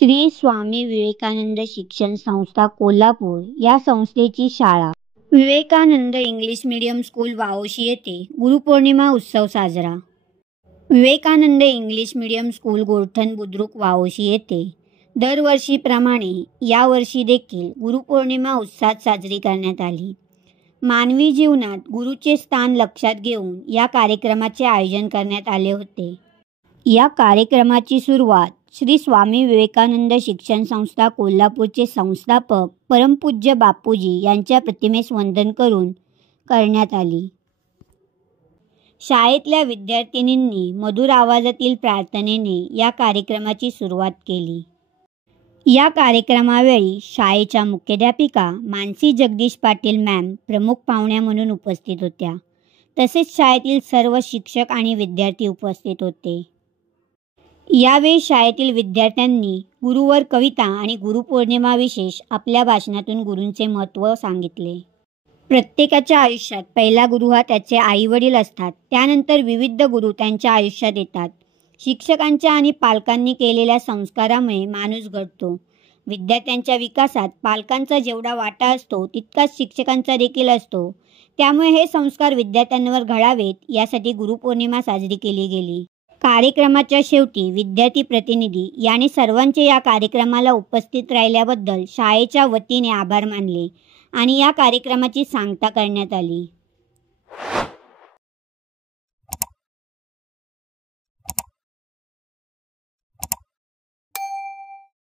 श्री स्वामी विवेकानंद शिक्षण संस्था कोल्हापूर या संस्थेची शाळा Vivekanand English medium school Vaoshi येथे गुरुपौर्णिमा उत्सव साजरा. Vivekanand English medium school Gorthan Budruk Vaoshi येथे दरवर्षीप्रमाणे यावर्षी देखील गुरुपौर्णिमा उत्साहात साजरी करण्यात आली. मानवी जीवनात गुरुचे स्थान लक्षात घेऊन या कार्यक्रमाचे आयोजन करण्यात आले होते. या कार्यक्रमाची सुरुवात श्री स्वामी विवेकानंद शिक्षण संस्था कोल्हापूरचे संस्थापक परमपूज्य बापूजी यांच्या प्रतिमेस वंदन करून करण्यात आली. शाळेतल्या विद्यार्थिनींनी मधुर आवाजातील प्रार्थनेने या कार्यक्रमाची सुरुवात केली. या कार्यक्रमावेळी शाळेच्या मुख्याध्यापिका मानसी जगदीश पाटील मॅम प्रमुख पाहुण्या म्हणून उपस्थित होत्या. तसेच शाळेतील सर्व शिक्षक आणि विद्यार्थी उपस्थित होते. यावेळी शाळेतील विद्यार्थ्यांनी गुरुवर कविता आणि गुरुपौर्णिमा विशेष आपल्या भाषणातून गुरूंचे महत्त्व सांगितले. प्रत्येकाच्या आयुष्यात पहिला गुरु हा त्याचे आईवडील असतात. त्यानंतर विविध गुरु त्यांच्या आयुष्यात येतात. शिक्षकांच्या आणि पालकांनी केलेल्या संस्कारामुळे माणूस घडतो. विद्यार्थ्यांच्या विकासात पालकांचा जेवढा वाटा असतो तितकाच शिक्षकांचा देखील असतो. त्यामुळे हे संस्कार विद्यार्थ्यांवर घडावेत यासाठी गुरुपौर्णिमा साजरी केली गेली. कार्यक्रमाच्या शेवटी विद्यार्थी प्रतिनिधी यांनी सर्वांचे या कार्यक्रमाला उपस्थित राहिल्याबद्दल शाळेच्या वतीने आभार मानले आणि या कार्यक्रमाची सांगता करण्यात आली.